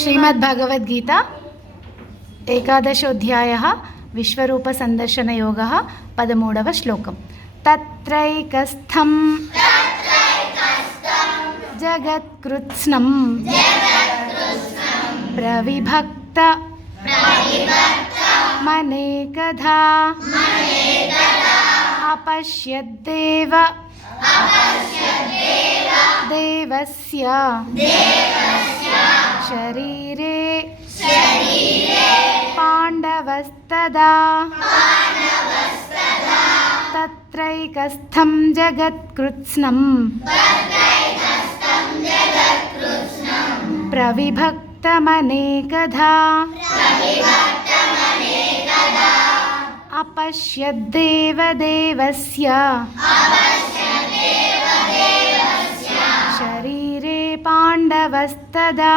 श्रीमद्भगवद्गीता एकादशोऽध्यायः विश्वरूपसन्दर्शनयोगः 13వ श्लोकम्। तत्रैकस्थं जगत्कृत्स्नं प्रविभक्त मनेकधा अपश्यद्देव देवस्य शरीरे पाण्डवस्तदा तत्रैकस्थं जगत्कृत्स्नं प्रविभक्तमनेकधा अपश्यद्देव देवस्य शरीरे पाण्डवस्तदा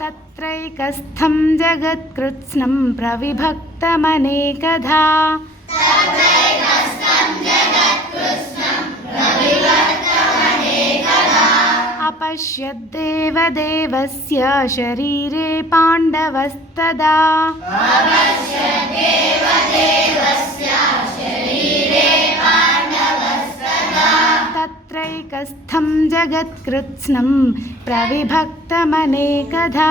तत्रैकस्थं जगत्कृत्स्नं प्रविभक्तमनेकधा अपश्यद्देव देवस्य शरीरे पाण्डवस्तदा तत्रैकस्थं जगत्कृत्स्नं प्रविभक्तमनेकधा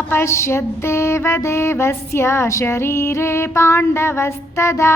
अपश्यद्देव देवस्य शरीरे पाण्डवस्तदा